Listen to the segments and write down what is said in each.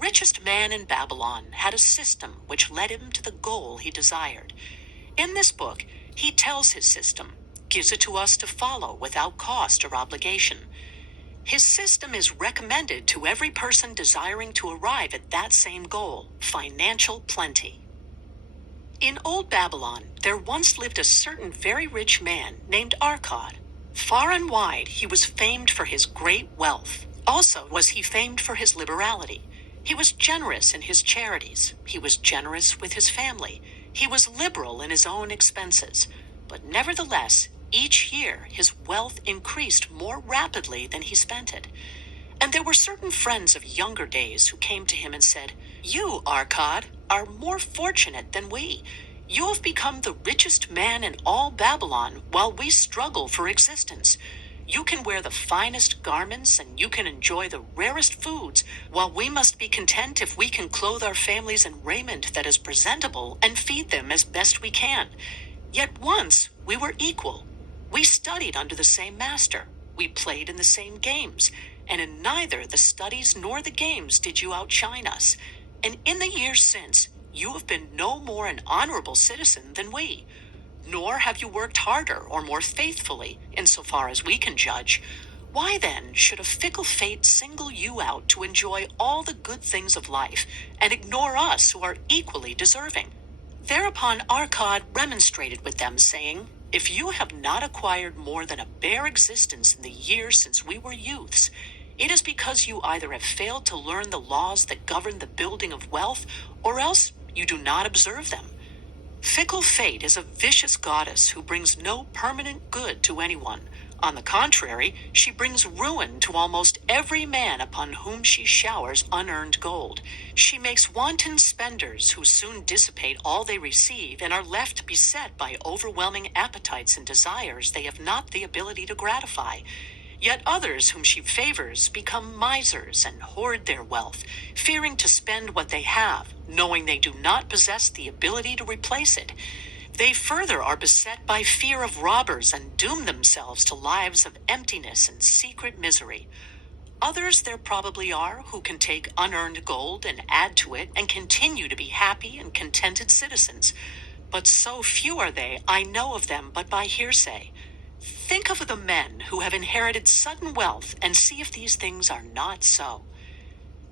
richest man in Babylon had a system which led him to the goal he desired. In this book, he tells his system, gives it to us to follow without cost or obligation. His system is recommended to every person desiring to arrive at that same goal, financial plenty. In old Babylon, there once lived a certain very rich man named Arcad. Far and wide, he was famed for his great wealth. Also was he famed for his liberality. He was generous in his charities. He was generous with his family. He was liberal in his own expenses. But nevertheless, each year his wealth increased more rapidly than he spent it. And there were certain friends of younger days who came to him and said, "You, Arcad, are more fortunate than we. You have become the richest man in all Babylon while we struggle for existence. You can wear the finest garments and you can enjoy the rarest foods, while we must be content if we can clothe our families in raiment that is presentable and feed them as best we can. Yet once we were equal. We studied under the same master. We played in the same games, and in neither the studies nor the games did you outshine us. And in the years since, you have been no more an honorable citizen than we. Nor have you worked harder or more faithfully, insofar as we can judge. Why then should a fickle fate single you out to enjoy all the good things of life, and ignore us who are equally deserving?" Thereupon Arcad remonstrated with them, saying, "If you have not acquired more than a bare existence in the years since we were youths, it is because you either have failed to learn the laws that govern the building of wealth, or else you do not observe them. Fickle fate is a vicious goddess who brings no permanent good to anyone. On the contrary, she brings ruin to almost every man upon whom she showers unearned gold. She makes wanton spenders who soon dissipate all they receive and are left beset by overwhelming appetites and desires they have not the ability to gratify. Yet others whom she favors become misers and hoard their wealth, fearing to spend what they have, knowing they do not possess the ability to replace it. They further are beset by fear of robbers and doom themselves to lives of emptiness and secret misery. Others there probably are who can take unearned gold and add to it and continue to be happy and contented citizens. But so few are they, I know of them but by hearsay. Think of the men who have inherited sudden wealth and see if these things are not so."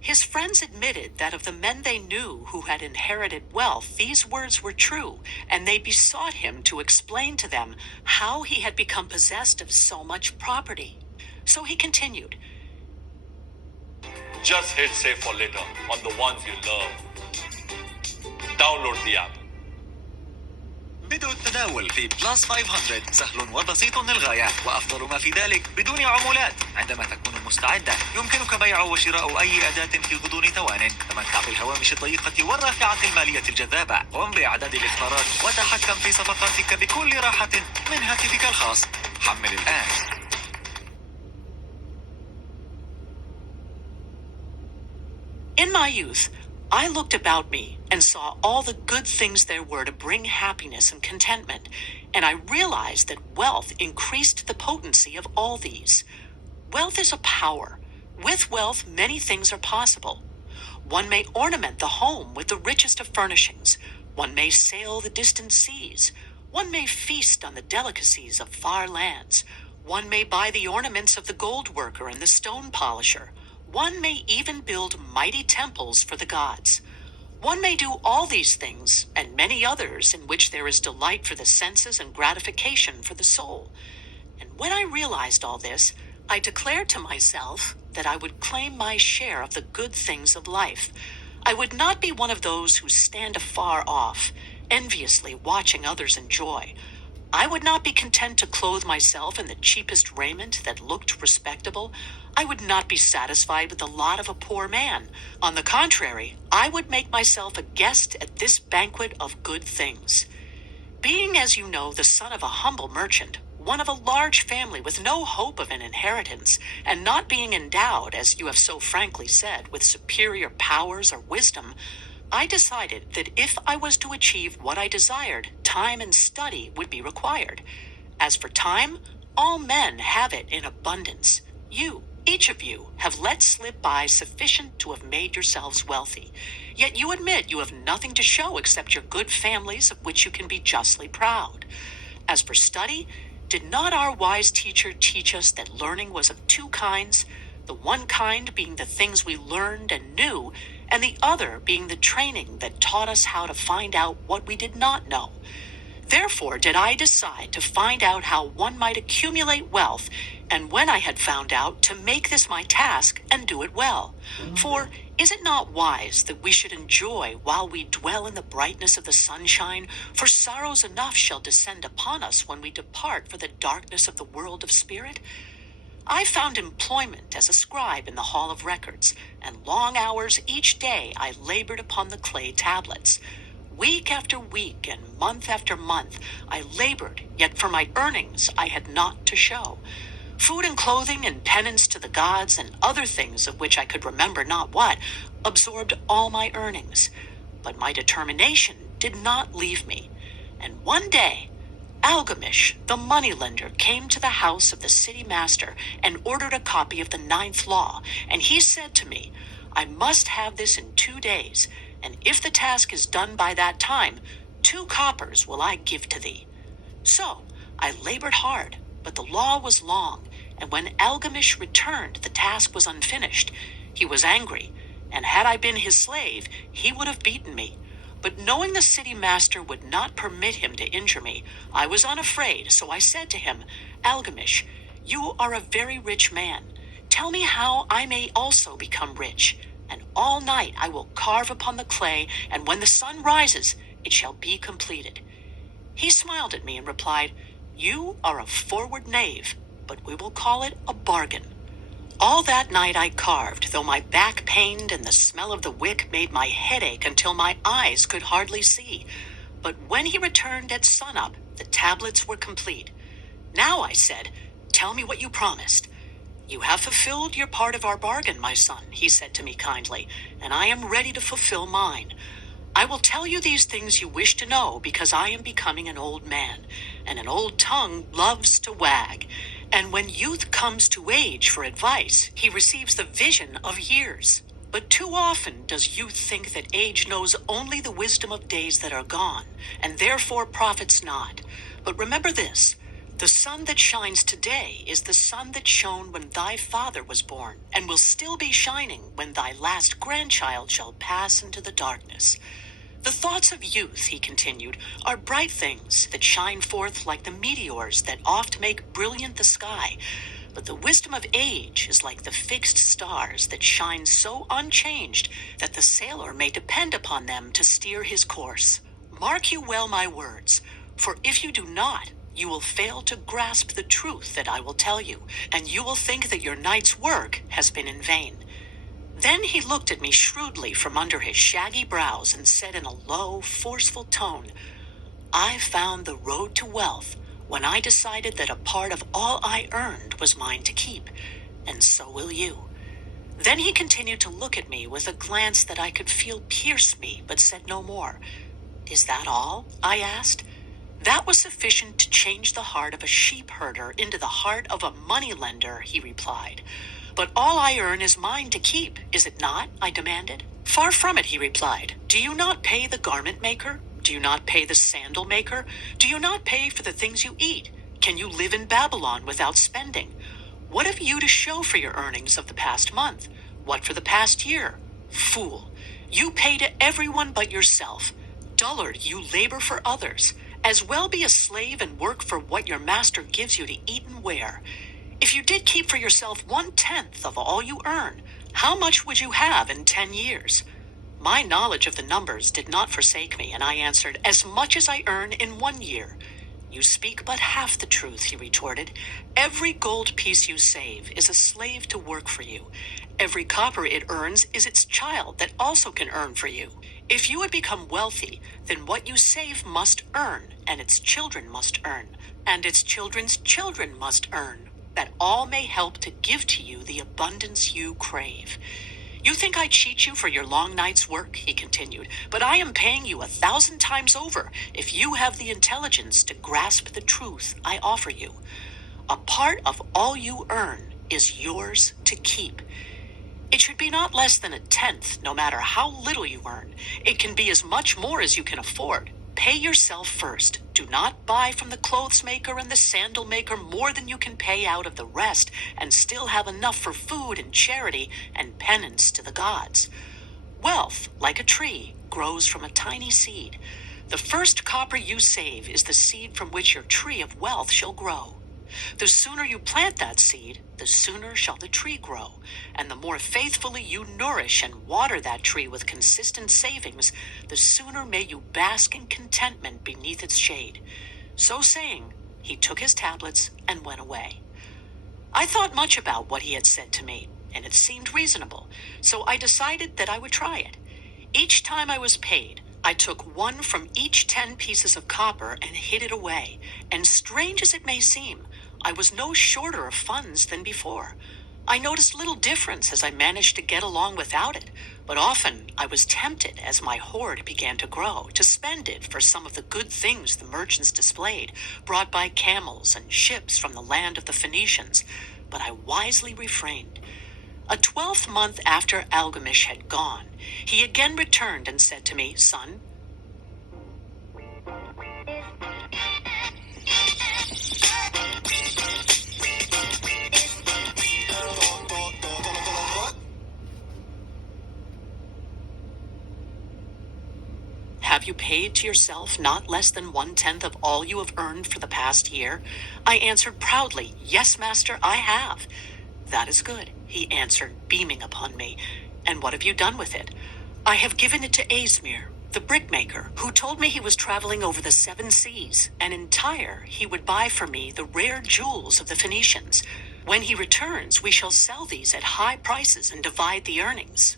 His friends admitted that of the men they knew who had inherited wealth, these words were true, and they besought him to explain to them how he had become possessed of so much property. So he continued, "Just hit save for later on the ones you love. Download the app." بدء التداول في بلس 500 سهل وبسيط للغاية، وأفضل ما في ذلك بدون عمولات. عندما تكون مستعدة يمكنك بيع وشراء أي أداة في غضون ثوان. تمتع بالهوامش الضيقة والرافعة المالية الجذابة. قم بإعداد الاختيارات وتحكم في صفقاتك بكل راحة من هاتفك الخاص. حمل الآن. In my youth, I looked about me and saw all the good things there were to bring happiness and contentment, and I realized that wealth increased the potency of all these. Wealth is a power. With wealth, many things are possible. One may ornament the home with the richest of furnishings. One may sail the distant seas. One may feast on the delicacies of far lands. One may buy the ornaments of the gold worker and the stone polisher. One may even build mighty temples for the gods. One may do all these things, and many others in which there is delight for the senses and gratification for the soul. And when I realized all this, I declared to myself that I would claim my share of the good things of life. I would not be one of those who stand afar off, enviously watching others enjoy. I would not be content to clothe myself in the cheapest raiment that looked respectable. I would not be satisfied with the lot of a poor man. On the contrary, I would make myself a guest at this banquet of good things. Being, as you know, the son of a humble merchant, one of a large family with no hope of an inheritance, and not being endowed, as you have so frankly said, with superior powers or wisdom, I decided that if I was to achieve what I desired, time and study would be required. As for time, all men have it in abundance. You, Each of you have let slip by sufficient to have made yourselves wealthy. Yet you admit you have nothing to show except your good families, of which you can be justly proud. As for study, did not our wise teacher teach us that learning was of two kinds? The one kind being the things we learned and knew, and the other being the training that taught us how to find out what we did not know. Therefore did I decide to find out how one might accumulate wealth, and when I had found out, to make this my task and do it well. For is it not wise that we should enjoy while we dwell in the brightness of the sunshine? For sorrows enough shall descend upon us when we depart for the darkness of the world of spirit. I found employment as a scribe in the hall of records, and long hours each day I labored upon the clay tablets. Week after week and month after month I labored, yet for my earnings I had naught to show. Food and clothing and penance to the gods and other things of which I could remember not what, absorbed all my earnings. But my determination did not leave me, and one day Algamish, the moneylender, came to the house of the city master and ordered a copy of the 9th law, and he said to me, I must have this in 2 days, and if the task is done by that time, 2 coppers will I give to thee. So I labored hard, but the law was long, and when Algamish returned, the task was unfinished. He was angry, and had I been his slave, he would have beaten me. But knowing the city master would not permit him to injure me, I was unafraid, so I said to him, Algamish, you are a very rich man. Tell me how I may also become rich. And all night I will carve upon the clay, and when the sun rises, it shall be completed. He smiled at me and replied, You are a forward knave, but we will call it a bargain. All that night I carved, though my back pained and the smell of the wick made my head ache until my eyes could hardly see. But when he returned at sunup, the tablets were complete. Now, I said, tell me what you promised. You have fulfilled your part of our bargain, my son, he said to me kindly, and I am ready to fulfill mine. I will tell you these things you wish to know because I am becoming an old man, and an old tongue loves to wag. And when youth comes to age for advice, he receives the vision of years. But too often does youth think that age knows only the wisdom of days that are gone, and therefore profits not. But remember this, the sun that shines today is the sun that shone when thy father was born, and will still be shining when thy last grandchild shall pass into the darkness. The thoughts of youth, he continued, are bright things that shine forth like the meteors that oft make brilliant the sky. But the wisdom of age is like the fixed stars that shine so unchanged that the sailor may depend upon them to steer his course. Mark you well my words, for if you do not, you will fail to grasp the truth that I will tell you, and you will think that your night's work has been in vain. Then he looked at me shrewdly from under his shaggy brows and said in a low, forceful tone, I found the road to wealth when I decided that a part of all I earned was mine to keep, and so will you. Then he continued to look at me with a glance that I could feel pierce me, but said no more. Is that all? I asked. That was sufficient to change the heart of a sheep herder into the heart of a moneylender, he replied. But all I earn is mine to keep, is it not? I demanded. Far from it, he replied. Do you not pay the garment maker? Do you not pay the sandal maker? Do you not pay for the things you eat? Can you live in Babylon without spending? What have you to show for your earnings of the past month? What for the past year? Fool, you pay to everyone but yourself. Dullard, you labor for others. As well be a slave and work for what your master gives you to eat and wear. If you did keep for yourself 1/10 of all you earn, how much would you have in 10 years? My knowledge of the numbers did not forsake me, and I answered, as much as I earn in 1 year. You speak but half the truth, he retorted. Every gold piece you save is a slave to work for you. Every copper it earns is its child that also can earn for you. If you would become wealthy, then what you save must earn, and its children must earn, and its children's children must earn, that all may help to give to you the abundance you crave. You think I cheat you for your long night's work, he continued, but I am paying you 1,000 times over if you have the intelligence to grasp the truth I offer you. A part of all you earn is yours to keep. It should be not less than a tenth, no matter how little you earn. It can be as much more as you can afford. Pay yourself first. Do not buy from the clothes maker and the sandal maker more than you can pay out of the rest and still have enough for food and charity and penance to the gods. Wealth, like a tree, grows from a tiny seed. The first copper you save is the seed from which your tree of wealth shall grow. The sooner you plant that seed, the sooner shall the tree grow, and the more faithfully you nourish and water that tree with consistent savings, the sooner may you bask in contentment beneath its shade. So saying, he took his tablets and went away. I thought much about what he had said to me, and it seemed reasonable, so I decided that I would try it. Each time I was paid, I took one from each 10 pieces of copper and hid it away, and strange as it may seem, I was no shorter of funds than before. I noticed little difference as I managed to get along without it, but often I was tempted as my hoard began to grow to spend it for some of the good things the merchants displayed, brought by camels and ships from the land of the Phoenicians, but I wisely refrained. A 12th month after Algamish had gone, he again returned and said to me, "Son, have you paid to yourself not less than 1/10 of all you have earned for the past year?" I answered proudly, "Yes, master, I have." "That is good," he answered, beaming upon me. "And what have you done with it?" "I have given it to Asmir, the brickmaker, who told me he was traveling over the 7 seas, and in Tyre he would buy for me the rare jewels of the Phoenicians. When he returns, we shall sell these at high prices and divide the earnings."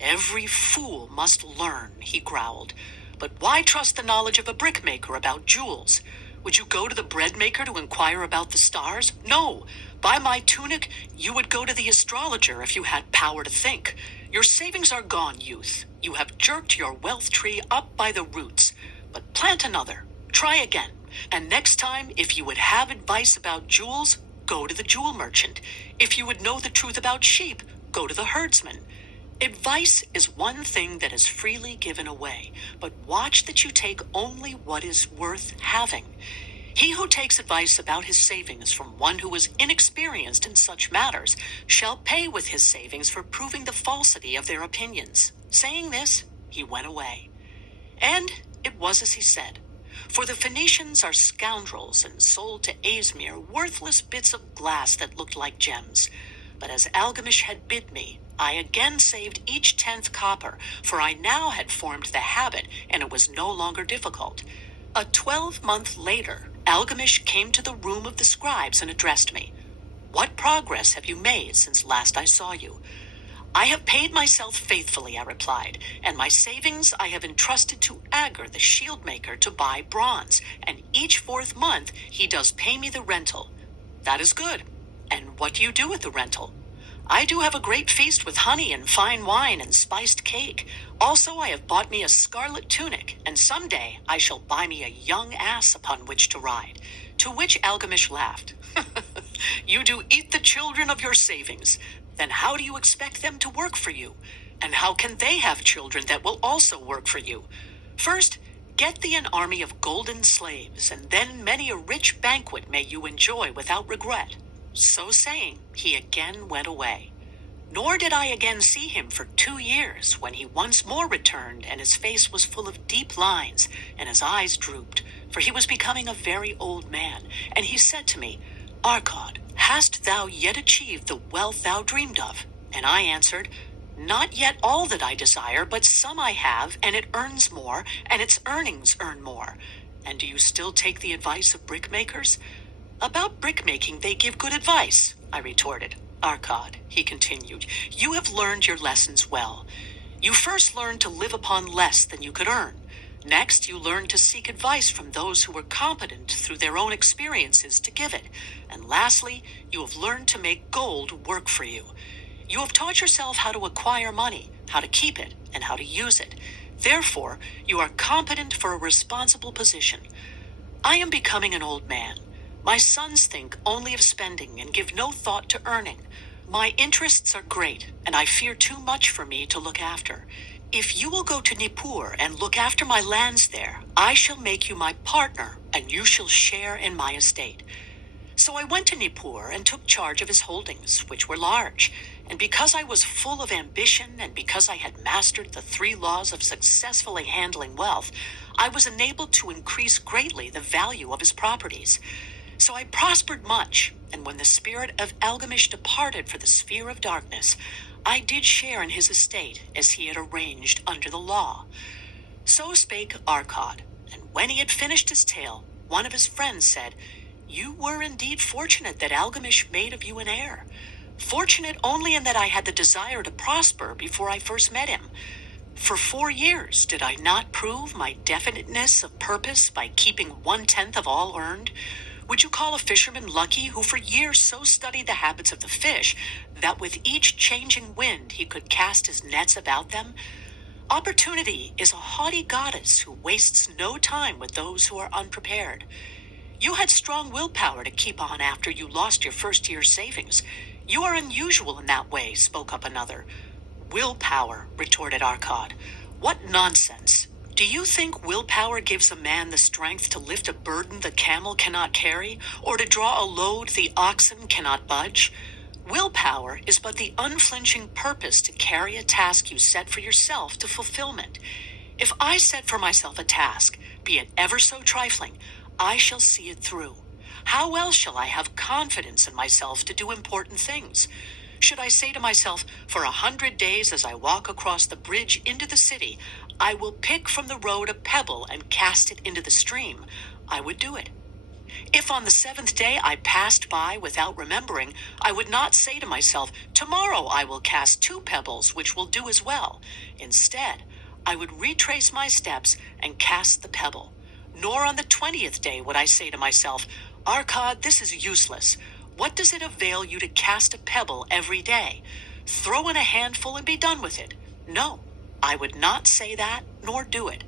"Every fool must learn," he growled. "But why trust the knowledge of a brickmaker about jewels? Would you go to the bread maker to inquire about the stars? No! By my tunic, you would go to the astrologer if you had power to think. Your savings are gone, youth. You have jerked your wealth tree up by the roots. But plant another. Try again. And next time, if you would have advice about jewels, go to the jewel merchant. If you would know the truth about sheep, go to the herdsman. Advice is one thing that is freely given away, but watch that you take only what is worth having. He who takes advice about his savings from one who is inexperienced in such matters shall pay with his savings for proving the falsity of their opinions." Saying this, he went away. And it was as he said. For the Phoenicians are scoundrels and sold to Asmir worthless bits of glass that looked like gems. But as Algamish had bid me, I again saved each 10th copper, for I now had formed the habit, and it was no longer difficult. A 12-month later, Algamish came to the room of the scribes and addressed me. "What progress have you made since last I saw you?" "I have paid myself faithfully," I replied, "and my savings I have entrusted to Agur, the shield maker, to buy bronze, and each 4th month he does pay me the rental." "That is good. And what do you do with the rental?" "I do have a great feast with honey and fine wine and spiced cake. Also I have bought me a scarlet tunic, and someday I shall buy me a young ass upon which to ride." To which Algamish laughed. "You do eat the children of your savings. Then how do you expect them to work for you? And how can they have children that will also work for you? First, get thee an army of golden slaves, and then many a rich banquet may you enjoy without regret." So saying, he again went away. Nor did I again see him for 2 years, when he once more returned, and his face was full of deep lines, and his eyes drooped, for he was becoming a very old man. And he said to me, "Arcad, hast thou yet achieved the wealth thou dreamed of?" And I answered, "Not yet all that I desire, but some I have, and it earns more, and its earnings earn more." "And do you still take the advice of brickmakers?" "About brickmaking they give good advice," I retorted. "Arcad," he continued, "you have learned your lessons well. You first learned to live upon less than you could earn. Next, you learned to seek advice from those who were competent through their own experiences to give it. And lastly, you have learned to make gold work for you. You have taught yourself how to acquire money, how to keep it, and how to use it. Therefore, you are competent for a responsible position. I am becoming an old man. My sons think only of spending and give no thought to earning. My interests are great, and I fear too much for me to look after. If you will go to Nippur and look after my lands there, I shall make you my partner, and you shall share in my estate. So I went to Nippur and took charge of his holdings, which were large. And because I was full of ambition and because I had mastered the 3 laws of successfully handling wealth, I was enabled to increase greatly the value of his properties. So I prospered much, and when the spirit of Algamish departed for the sphere of darkness, I did share in his estate as he had arranged under the law. So spake Arkad, and when he had finished his tale, one of his friends said, "You were indeed fortunate that Algamish made of you an heir. Fortunate only in that I had the desire to prosper before I first met him. For 4 years did I not prove my definiteness of purpose by keeping 1/10 of all earned? Would you call a fisherman lucky who for years so studied the habits of the fish that with each changing wind he could cast his nets about them? Opportunity is a haughty goddess who wastes no time with those who are unprepared. You had strong willpower to keep on after you lost your first year's savings. You are unusual in that way," spoke up another. "Willpower," retorted Arkad. "What nonsense. Do you think willpower gives a man the strength to lift a burden the camel cannot carry, or to draw a load the oxen cannot budge? Willpower is but the unflinching purpose to carry a task you set for yourself to fulfillment. If I set for myself a task, be it ever so trifling, I shall see it through. How else shall I have confidence in myself to do important things? Should I say to myself, for 100 days as I walk across the bridge into the city, I will pick from the road a pebble and cast it into the stream, I would do it. If on the 7th day I passed by without remembering, I would not say to myself, tomorrow I will cast 2 pebbles, which will do as well. Instead, I would retrace my steps and cast the pebble. Nor on the 20th day would I say to myself, Arkad, this is useless. What does it avail you to cast a pebble every day? Throw in a handful and be done with it. No, I would not say that, nor do it.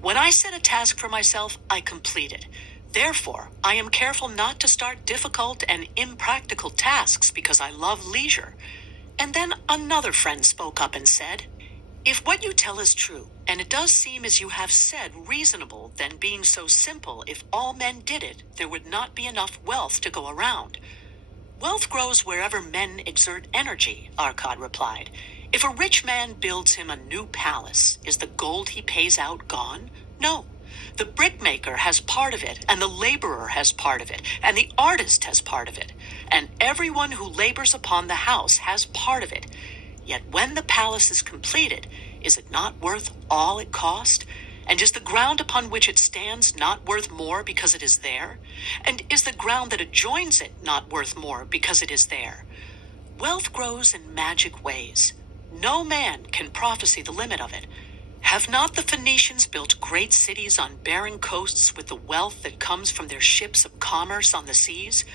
When I set a task for myself, I complete it. Therefore, I am careful not to start difficult and impractical tasks because I love leisure." And then another friend spoke up and said, "If what you tell is true, and it does seem as you have said reasonable, then being so simple, if all men did it, there would not be enough wealth to go around." "Wealth grows wherever men exert energy," Arkad replied. "If a rich man builds him a new palace, is the gold he pays out gone? No. The brickmaker has part of it, and the laborer has part of it, and the artist has part of it, and everyone who labors upon the house has part of it. Yet when the palace is completed, is it not worth all it cost? And is the ground upon which it stands not worth more because it is there? And is the ground that adjoins it not worth more because it is there? Wealth grows in magic ways. No man can prophesy the limit of it. Have not the Phoenicians built great cities on barren coasts with the wealth that comes from their ships of commerce on the seas?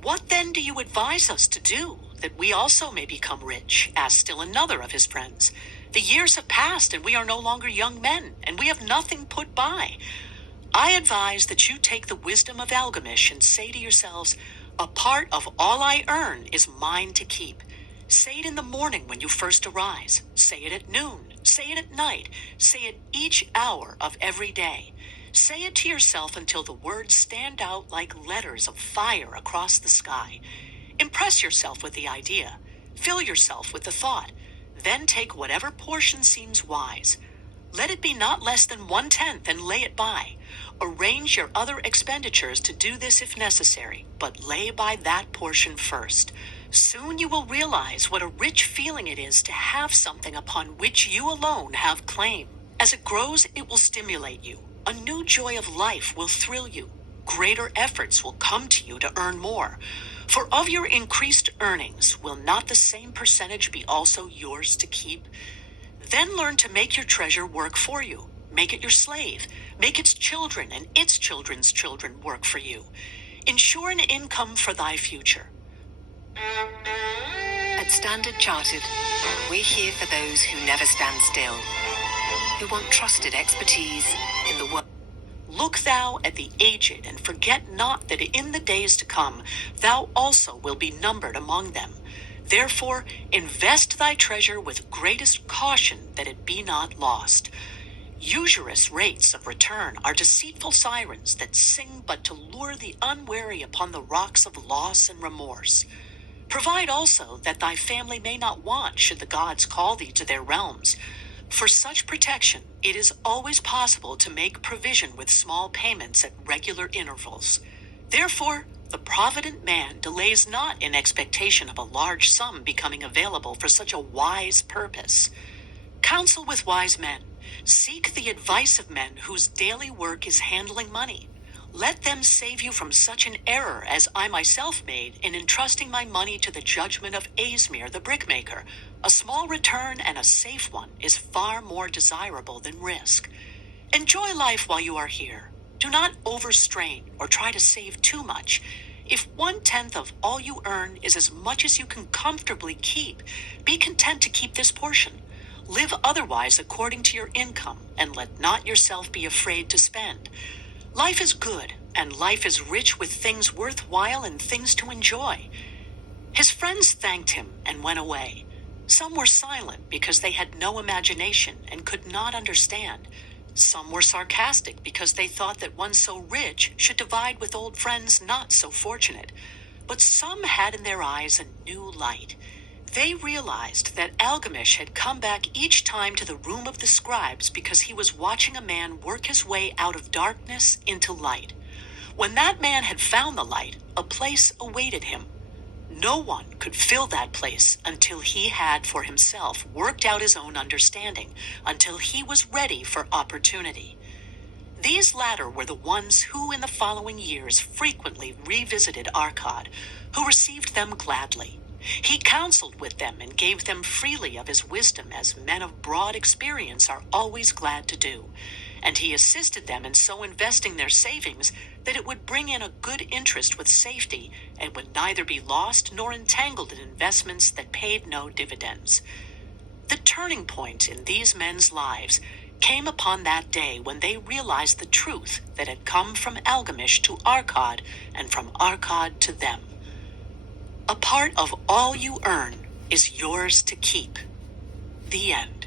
What then do you advise us to do, that we also may become rich?" asked still another of his friends. "The years have passed, and we are no longer young men, and we have nothing put by. I advise that you take the wisdom of Algamish and say to yourselves, a part of all I earn is mine to keep. Say it in the morning when you first arise. Say it at noon. Say it at night. Say it each hour of every day. Say it to yourself until the words stand out like letters of fire across the sky. Impress yourself with the idea. Fill yourself with the thought. Then take whatever portion seems wise. Let it be not less than 1/10 and lay it by. Arrange your other expenditures to do this if necessary, but lay by that portion first. Soon you will realize what a rich feeling it is to have something upon which you alone have claim. As it grows, it will stimulate you. A new joy of life will thrill you. Greater efforts will come to you to earn more. For of your increased earnings, will not the same percentage be also yours to keep? Then learn to make your treasure work for you. Make it your slave. Make its children and its children's children work for you. Ensure an income for thy future. At Standard Chartered, we're here for those who never stand still, who want trusted expertise in the world. Look thou at the aged, and forget not that in the days to come thou also will be numbered among them. Therefore invest thy treasure with greatest caution that it be not lost. Usurious rates of return are deceitful sirens that sing but to lure the unwary upon the rocks of loss and remorse. Provide also that thy family may not want should the gods call thee to their realms. For such protection, it is always possible to make provision with small payments at regular intervals. Therefore, the provident man delays not in expectation of a large sum becoming available for such a wise purpose. Counsel with wise men. Seek the advice of men whose daily work is handling money. Let them save you from such an error as I myself made in entrusting my money to the judgment of Asmir the brickmaker. A small return and a safe one is far more desirable than risk. Enjoy life while you are here. Do not overstrain or try to save too much. If 1/10 of all you earn is as much as you can comfortably keep, be content to keep this portion. Live otherwise according to your income, and let not yourself be afraid to spend. Life is good, and life is rich with things worthwhile and things to enjoy. His friends thanked him and went away. Some were silent because they had no imagination and could not understand. Some were sarcastic because they thought that one so rich should divide with old friends not so fortunate. But some had in their eyes a new light. They realized that Algamish had come back each time to the room of the scribes because he was watching a man work his way out of darkness into light. When that man had found the light, a place awaited him. No one could fill that place until he had for himself worked out his own understanding, until he was ready for opportunity. These latter were the ones who in the following years frequently revisited Arcad, who received them gladly. He counseled with them and gave them freely of his wisdom, as men of broad experience are always glad to do. And he assisted them in so investing their savings that it would bring in a good interest with safety, and would neither be lost nor entangled in investments that paid no dividends. The turning point in these men's lives came upon that day when they realized the truth that had come from Algamish to Arcad, and from Arcad to them. A part of all you earn is yours to keep. The end.